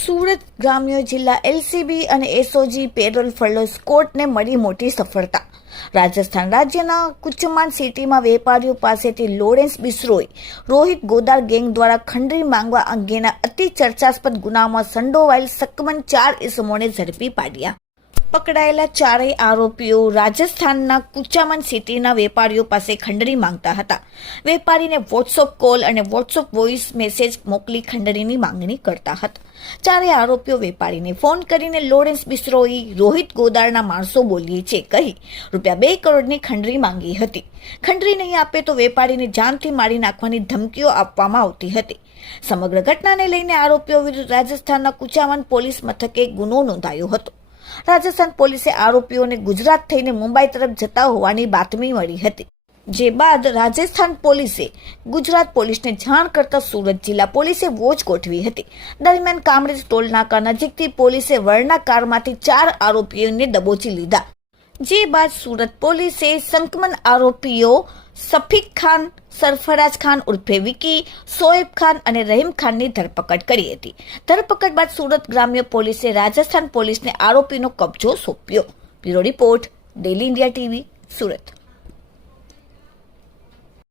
સુરત ગ્રામ્ય જિલ્લા એલસીબી અને એસઓજી પેરોલ ફળોસ કોર્ટને મળી મોટી સફળતા. રાજસ્થાન રાજ્યના કુચમાન સિટીમાં વેપારીઓ પાસેથી લોરેન્સ બિસ્રોઈ રોહિત ગોદાર ગેંગ દ્વારા ખંડરી માંગવા અંગેના અતિ ચર્ચાસ્પદ ગુનામાં સંડોવાયેલ સકમન ચાર ઇસમોને ઝડપી પાડ્યા. પકડાયેલા ચારેય આરોપીઓ રાજસ્થાનના કુચામન સિટીના વેપારીઓ પાસે ખંડણી માંગતા હતા. વેપારીને વોટ્સઅપ કોલ અને વોટ્સઅપ વોઇસ મેસેજ મોકલી ખંડણીની માંગણી કરતા હતા. ચારેય આરોપીઓ વેપારીને ફોન કરીને લોરેન્સ બિસ્રોઈ, રોહિત ગોદારના માણસો બોલીએ છે કહી રૂપિયા બે કરોડની ખંડણી માંગી હતી. ખંડરી નહીં આપે તો વેપારીને જાનથી મારી નાખવાની ધમકીઓ આપવામાં આવતી હતી. સમગ્ર ઘટનાને લઈને આરોપીઓ વિરુદ્ધ રાજસ્થાનના કુચામન પોલીસ મથકે ગુનો નોંધાયો હતો. રાજસ્થાન પોલીસે આરોપીઓને ગુજરાત થઈને મુંબઈ તરફ જતા હોવાની બાતમી મળી હતી. જે બાદ રાજસ્થાન પોલીસે ગુજરાત પોલીસને જાણ કરતા સુરત જિલ્લા પોલીસે વોચ ગોઠવી હતી. દરમિયાન કામરેજ ટોલનાકા નજીકથી પોલીસે વરણા કારમાંથી ચાર આરોપીઓને દબોચી લીધા. જે બાદ સુરત પોલીસે સંકમન આરોપીઓ સફીક ખાન, સરફરાજ ખાન ઉર્ફે વિકી, સોએબ ખાન અને રહીમ ખાનની ધરપકડ કરી હતી. ધરપકડ બાદ સુરત ગ્રામ્ય પોલીસે રાજસ્થાન પોલીસને આરોપીનો કબજો સોંપ્યો. Bureau report, daily India TV, Surat.